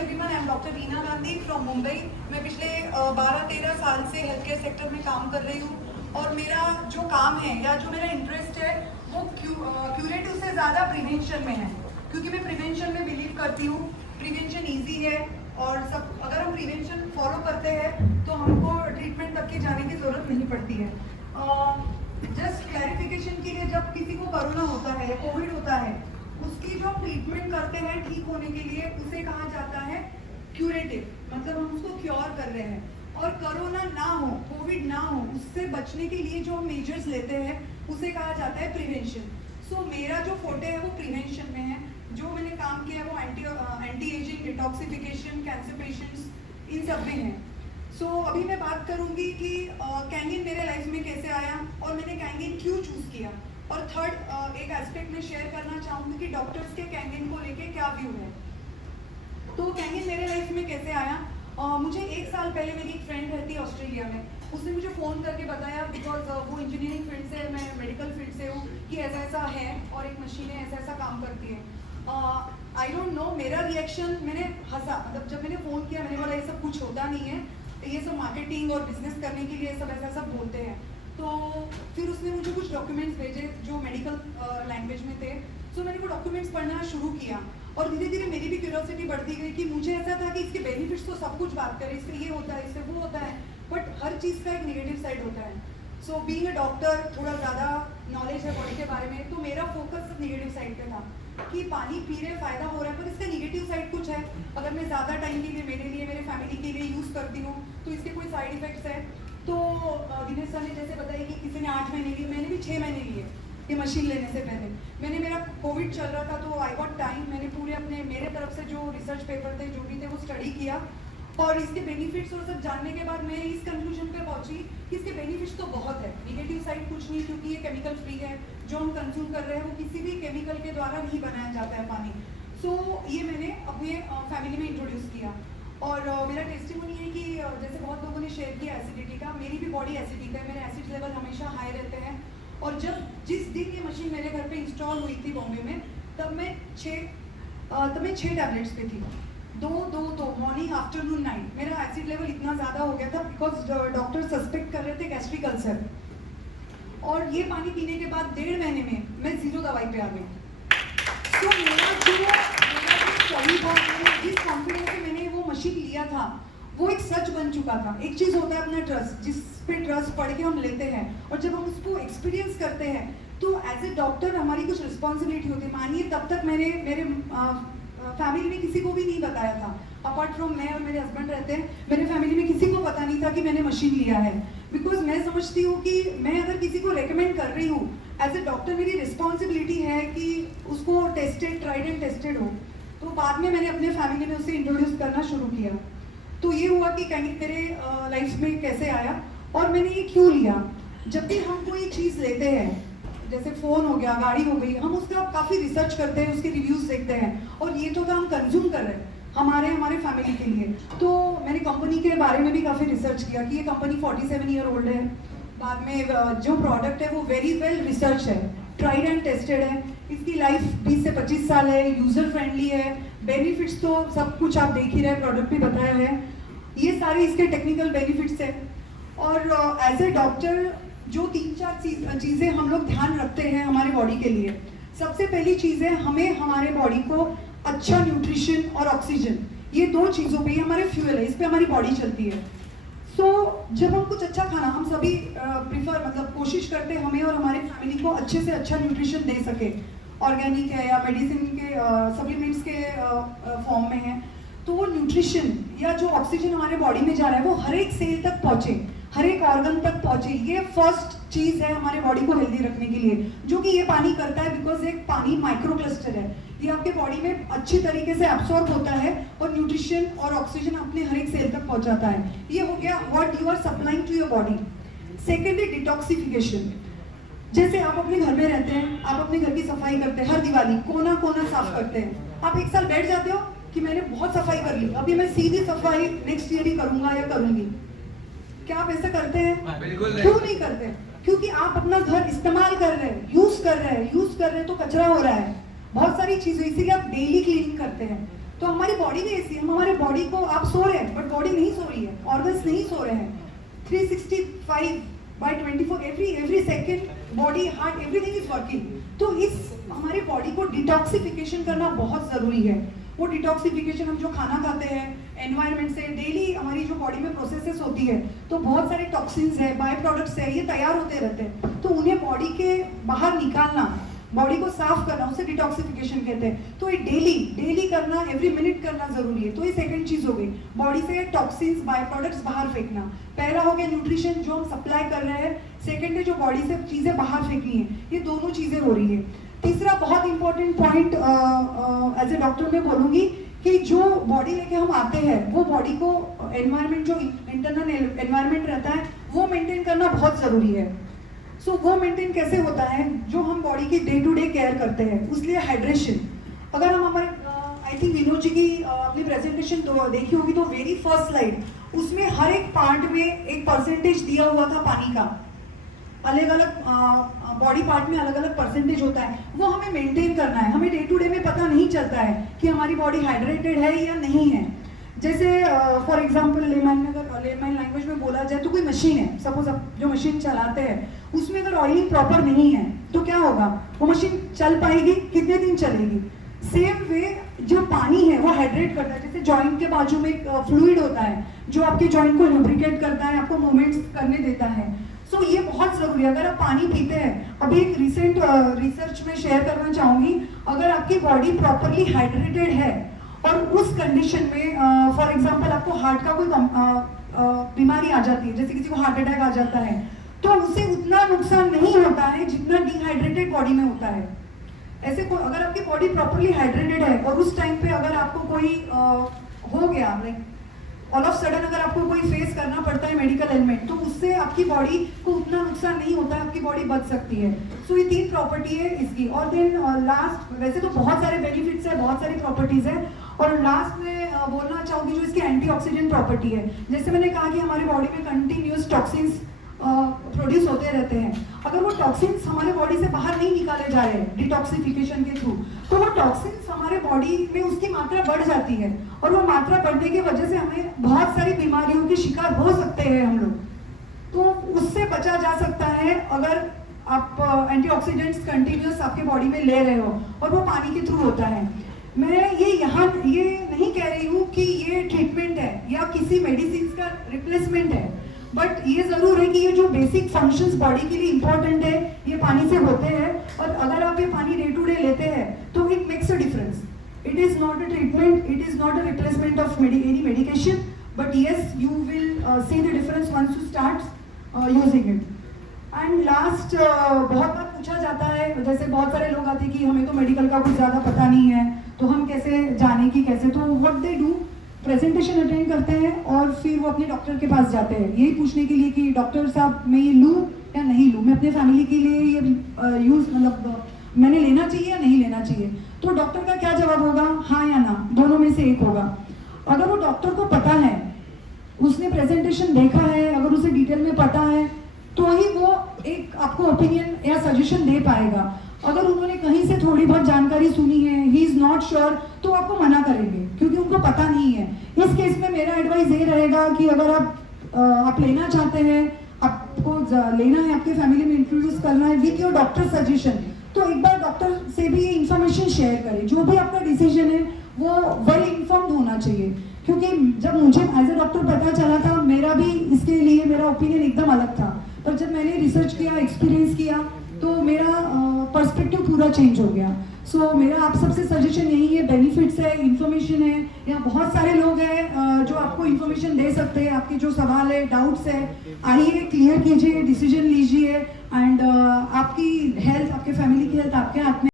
everyone, I am Dr. Reena Gandhi from Mumbai. मैं पिछले 12-13 साल से हेल्थ केयर सेक्टर में काम कर रही हूँ और मेरा जो काम है या जो मेरा इंटरेस्ट है वो क्यूरेटिव से ज़्यादा प्रिवेंशन में है, क्योंकि मैं प्रिवेंशन में बिलीव करती हूँ। प्रिवेंशन ईजी है और सब अगर हम प्रिवेंशन फॉलो करते हैं तो हमको ट्रीटमेंट तक के जाने की ज़रूरत नहीं पड़ती है। जस्ट क्लैरिफिकेशन के लिए, जब किसी को कोरोना होता है, कोविड होता है, उसकी जो ट्रीटमेंट करते हैं ठीक होने के लिए उसे कहा जाता है क्यूरेटिव, मतलब हम उसको क्योर कर रहे हैं। और कोरोना ना हो, कोविड ना हो, उससे बचने के लिए जो मेजर्स लेते हैं उसे कहा जाता है प्रिवेंशन। सो मेरा जो फोटे है वो प्रिवेंशन में है। जो मैंने काम किया है वो anti ageing, detoxification, cancer patients, इन सब में है। सो अभी मैं बात करूंगी कि कैंगिन मेरे लाइफ में कैसे आया और मैंने कैंगिन क्यों चूज किया। और थर्ड एक एस्पेक्ट में शेयर करना चाहूँगी कि डॉक्टर्स के कैंगिन को लेके क्या व्यू है। तो कैंगिन मेरे लाइफ में कैसे आया, मुझे 1 साल पहले मेरी एक फ्रेंड रहती है ऑस्ट्रेलिया में, उसने मुझे फ़ोन करके बताया, बिकॉज वो इंजीनियरिंग फील्ड से, मैं मेडिकल फील्ड से हूँ, कि ऐसा ऐसा है और एक मशीन है ऐसा ऐसा काम करती है। आई डोंट नो, मेरा रिएक्शन, मैंने हंसा, मतलब जब मैंने फ़ोन किया मैंने बोला ये सब कुछ होता नहीं है, ये सब मार्केटिंग और बिजनेस करने के लिए सब ऐसा सब बोलते हैं। तो फिर उसने मुझे कुछ डॉक्यूमेंट्स भेजे जो मेडिकल लैंग्वेज में थे। सो मैंने वो डॉक्यूमेंट्स पढ़ना शुरू किया और धीरे धीरे मेरी भी क्यूरियोसिटी बढ़ती गई कि मुझे ऐसा था कि इसके बेनिफिट्स तो सब कुछ बात करें, इससे ये होता है, इससे वो होता है, बट हर चीज़ का एक नेगेटिव साइड होता है। सो बीइंग अ डॉक्टर थोड़ा ज़्यादा नॉलेज है बॉडी के बारे में, तो मेरा फोकस नेगेटिव साइड पे था कि पानी पी रहे, फ़ायदा हो रहा है, पर इसका नेगेटिव साइड कुछ है। अगर मैं ज़्यादा टाइम के लिए, मेरे लिए, मेरे फैमिली के लिए यूज़ करती हूँ तो इसके कोई साइड इफेक्ट्स है। तो दिनेश सर ने जैसे बताया कि किसी ने 8 महीने लिए, मैंने भी 6 महीने लिए ये मशीन लेने से पहले। मेरा कोविड चल रहा था तो आई गॉट टाइम, मैंने पूरे अपने मेरे तरफ से जो रिसर्च पेपर थे, जो भी थे, वो स्टडी किया और इसके बेनिफिट्स और सब जानने के बाद मैं इस कंक्लूजन पे पहुंची कि इसके बेनिफिट्स तो बहुत है, नेगेटिव साइड कुछ नहीं, क्योंकि ये केमिकल फ्री है। जो हम कंज्यूम कर रहे हैं वो किसी भी केमिकल के द्वारा नहीं बनाया जाता है पानी। सो ये मैंने अपने फैमिली में इंट्रोड्यूस किया और मेरा टेस्टिमोनी है कि जैसे बहुत लोगों ने शेयर किया एसिडिटी का, मेरी भी बॉडी एसिडिक है, मेरे एसिड लेवल हमेशा हाई रहते हैं। और जिस दिन ये मशीन मेरे घर पे इंस्टॉल हुई थी बॉम्बे में, तब मैं 6 टैबलेट्स पे थी, दो मॉर्निंग, आफ्टरनून, नाइट। मेरा एसिड लेवल इतना ज़्यादा हो गया था बिकॉज डॉक्टर सस्पेक्ट कर रहे थे गैस्ट्रिक अल्सर। और ये पानी पीने के बाद 1.5 महीने में मैं 0 दवाई पे आ गई। तो मेरा जो स्टडी था, जिस कॉन्फिडेंस से मैंने वो मशीन लिया था, वो एक सच बन चुका था। एक चीज़ होता है अपना ट्रस्ट, जिस पे ट्रस्ट पढ़ के हम लेते हैं और जब हम उसको एक्सपीरियंस करते हैं तो एज ए डॉक्टर हमारी कुछ रिस्पॉन्सिबिलिटी होती है। मानिए तब तक मैंने मेरे फैमिली में किसी को भी नहीं बताया था, अपार्ट फ्रॉम मैं और मेरे हस्बैंड रहते हैं, मेरे फैमिली में किसी को पता नहीं था कि मैंने मशीन लिया है। बिकॉज मैं समझती हूँ कि मैं अगर किसी को रेकमेंड कर रही हूँ एज ए डॉक्टर, मेरी रिस्पॉन्सिबिलिटी है कि उसको टेस्टेड, ट्राइड एंड टेस्टेड हो। तो बाद में मैंने अपने फैमिली में उसे इंट्रोड्यूस करना शुरू किया। तो ये हुआ कि कैंगिन मेरे लाइफ में कैसे आया और मैंने ये क्यों लिया। जब भी हम कोई चीज़ लेते हैं, जैसे फ़ोन हो गया, गाड़ी हो गई, हम उसका काफ़ी रिसर्च करते हैं, उसके रिव्यूज़ देखते हैं और ये तो हम कंज्यूम कर रहे हैं हमारे फैमिली के लिए। तो मैंने कंपनी के बारे में भी काफ़ी रिसर्च किया कि ये कंपनी 47 ईयर ओल्ड है। बाद में जो प्रोडक्ट है वो वेरी वेल रिसर्च है, ट्राइड एंड टेस्टेड है, इसकी लाइफ 20 से 25 साल है, यूज़र फ्रेंडली है, बेनिफिट्स तो सब कुछ आप देख ही रहे, प्रोडक्ट भी बताया है, ये सारे इसके टेक्निकल बेनिफिट्स हैं। और एज ए डॉक्टर जो 3-4 चीज़ें हम लोग ध्यान रखते हैं हमारे बॉडी के लिए, सबसे पहली चीज़ है हमें हमारे बॉडी को अच्छा न्यूट्रिशन और ऑक्सीजन, ये 2 चीज़ों पे ही हमारे फ्यूल है, इस पे हमारी बॉडी चलती है। सो जब हम कुछ अच्छा खाना, हम सभी प्रीफर, मतलब कोशिश करते हैं हमें और हमारे फैमिली को अच्छे से अच्छा न्यूट्रिशन दे सके, ऑर्गेनिक है या मेडिसिन के सप्लीमेंट्स के फॉर्म में है। तो वो न्यूट्रिशन या जो ऑक्सीजन हमारे बॉडी में जा रहा है वो हर एक सेल तक पहुँचे, हर एक ऑर्गन तक पहुँचे, ये फर्स्ट चीज़ है हमारे बॉडी को हेल्दी रखने के लिए, जो कि ये पानी करता है। बिकॉज एक पानी माइक्रो क्लस्टर है, ये आपके बॉडी में अच्छी तरीके से एब्सॉर्ब होता है और न्यूट्रिशन और ऑक्सीजन अपने हर एक सेल तक पहुँचाता है। ये हो गया what you are supplying to your body. Second है डिटॉक्सिफिकेशन। जैसे आप अपने घर में रहते हैं, आप अपने घर की सफाई करते हैं, हर दिवाली कोना कोना साफ करते हैं, आप एक साल बैठ जाते हो कि मैंने बहुत सफाई कर ली, अभी मैं सीधी सफाई नेक्स्ट ईयर ही करूंगा या करूंगी। क्या आप ऐसा करते हैं? बिल्कुल नहीं। क्यों नहीं करते? क्योंकि आप अपना घर इस्तेमाल कर रहे हैं, यूज कर रहे हैं तो कचरा हो रहा है, बहुत सारी चीजें, इसीलिए आप डेली क्लीनिंग करते हैं। तो हमारी बॉडी भी ऐसी है, हम हमारे बॉडी को, आप सो रहे हैं बट बॉडी नहीं सो रही है, ऑर्गन्स नहीं सो रहे हैं। 365/24 every second body, heart, everything is working. तो इस हमारी बॉडी को डिटॉक्सिफिकेशन करना बहुत ज़रूरी है। वो डिटॉक्सिफिकेशन हम जो खाना खाते हैं, एनवायरनमेंट से, डेली हमारी जो बॉडी में प्रोसेसेस होती है, तो बहुत सारे टॉक्सिन्स है, बाय प्रोडक्ट्स है, ये तैयार होते रहते हैं। तो उन्हें बॉडी के बाहर निकालना, बॉडी को साफ करना, उसे डिटॉक्सिफिकेशन कहते हैं। तो ये डेली करना, एवरी मिनट करना जरूरी है। तो ये सेकंड चीज हो गई, बॉडी से टॉक्सिन्स, बाय प्रोडक्ट्स बाहर फेंकना। पहला हो गया न्यूट्रिशन जो हम सप्लाई कर रहे हैं, सेकंड है जो बॉडी से चीजें बाहर फेंकनी है, ये दोनों चीजें हो रही है। तीसरा बहुत important point as a doctor मैं बोलूंगी कि जो बॉडी लेके हम आते हैं, वो बॉडी को एनवायरनमेंट, जो इंटरनल एनवायरनमेंट रहता है, वो मेंटेन करना बहुत जरूरी है। सो वो मेंटेन कैसे होता है, जो हम बॉडी की डे टू डे केयर करते हैं, उसलिए हाइड्रेशन। अगर हम हमारे आई थिंक विनोद जी की अपनी प्रेजेंटेशन तो देखी होगी, तो वेरी फर्स्ट स्लाइड, उसमें हर एक पार्ट में एक परसेंटेज दिया हुआ था पानी का। अलग अलग बॉडी पार्ट में अलग अलग परसेंटेज होता है, वो हमें मेंटेन करना है। हमें डे टू डे में पता नहीं चलता है कि हमारी बॉडी हाइड्रेटेड है या नहीं है। जैसे फॉर एग्जांपल लेमैन लैंग्वेज में बोला जाए तो कोई मशीन है, सपोज आप जो मशीन चलाते हैं उसमें अगर ऑयलिंग प्रॉपर नहीं है तो क्या होगा, वो मशीन चल पाएगी, कितने दिन चलेगी। सेम वे जो पानी है वो हाइड्रेट करता है। जैसे जॉइंट के बाजू में एक फ्लूइड होता है जो आपके जॉइंट को लुब्रिकेट करता है, आपको मूवमेंट्स करने देता है। सो ये बहुत जरूरी है। अगर आप पानी पीते हैं, अभी एक रिसेंट रिसर्च में शेयर करना चाहूंगी, अगर आपकी बॉडी प्रॉपरली हाइड्रेटेड है और उस कंडीशन में फॉर एग्जांपल आपको हार्ट का कोई बीमारी आ जाती है, जैसे किसी को हार्ट अटैक आ जाता है, तो उसे उतना नुकसान नहीं होता है जितना डिहाइड्रेटेड बॉडी में होता है। ऐसे अगर आपकी बॉडी प्रॉपरली हाइड्रेटेड है और उस टाइम पे अगर आपको कोई हो गया, लाइक ऑल ऑफ सडन अगर आपको कोई फेस करना पड़ता है मेडिकल एलिमेंट, तो उससे आपकी बॉडी को उतना नुकसान नहीं होता है, आपकी बॉडी बच सकती है। सो ये 3 प्रॉपर्टी है इसकी। और देन लास्ट, वैसे तो बहुत सारे बेनिफिट्स है, बहुत सारी प्रॉपर्टीज है, और लास्ट में बोलना चाहूंगी जो इसकी एंटीऑक्सीडेंट प्रॉपर्टी है। जैसे मैंने कहा कि हमारी बॉडी में कंटिन्यूस टॉक्सिन्स प्रोड्यूस होते रहते हैं। अगर वो टॉक्सिन्स हमारे बॉडी से बाहर नहीं निकाले जा रहे हैं डिटॉक्सिफिकेशन के थ्रू, तो वो टॉक्सिन्स हमारे बॉडी में उसकी मात्रा बढ़ जाती है, और वो मात्रा बढ़ने की वजह से हमें बहुत सारी बीमारियों के शिकार हो सकते हैं हम लोग। तो उससे बचा जा सकता है अगर आप एंटीऑक्सीडेंट्स कंटिन्यूस आपके बॉडी में ले रहे हो, और वो पानी के थ्रू होता है। मैं ये नहीं कह रही हूँ कि ये ट्रीटमेंट है या किसी मेडिसिन का रिप्लेसमेंट है, बट ये जरूर है कि ये जो बेसिक फंक्शंस बॉडी के लिए इंपॉर्टेंट है, ये पानी से होते हैं। और अगर आप ये पानी डे टू डे लेते हैं तो it makes a difference. It is not a treatment, it is not a replacement of any medication, but yes you will see the difference once you start using it. And last, बहुत बार पूछा जाता है, जैसे बहुत सारे लोग आते हैं कि हमें तो मेडिकल का कुछ ज़्यादा पता नहीं है, तो हम कैसे जाने की कैसे, तो what they do, presentation attend करते हैं और फिर वो अपने डॉक्टर के पास जाते हैं यही पूछने के लिए कि डॉक्टर साहब मैं ये लूँ या नहीं लूँ, मैं अपने फैमिली के लिए ये मैंने लेना चाहिए या नहीं लेना चाहिए। तो डॉक्टर का क्या जवाब होगा, हाँ या ना, दोनों में से एक होगा। अगर वो डॉक्टर को पता है, उसने प्रेजेंटेशन देखा है, अगर उसे डिटेल में पता है, तो ही वो एक आपको ओपिनियन या सजेशन दे पाएगा। अगर उन्होंने कहीं से थोड़ी बहुत जानकारी सुनी है, ही इज नॉट श्योर, तो आपको मना करेंगे क्योंकि उनको पता नहीं है। इस केस में मेरा एडवाइस ये रहेगा कि अगर आप लेना चाहते हैं, आपको लेना है, आपके फैमिली में इंट्रोड्यूस करना है विथ योर डॉक्टर सजेशन, तो एक बार डॉक्टर से भी ये इन्फॉर्मेशन शेयर करें। जो भी आपका डिसीजन है वो वेल इन्फॉर्म्ड होना चाहिए, क्योंकि जब मुझे एज ए डॉक्टर पता चला था, मेरा भी इसके लिए मेरा ओपिनियन एकदम अलग था, पर जब मैंने रिसर्च किया, एक्सपीरियंस किया, तो मेरा पर्सपेक्टिव पूरा चेंज हो गया। सो मेरा आप सबसे सजेशन यही है, बेनिफिट्स है, इन्फॉर्मेशन है, यहाँ बहुत सारे लोग हैं जो आपको इन्फॉर्मेशन दे सकते हैं। आपके जो सवाल है, डाउट्स है, आइए क्लियर कीजिए, डिसीजन लीजिए, एंड आपकी हेल्थ, आपके फैमिली की हेल्थ आपके हाथ में।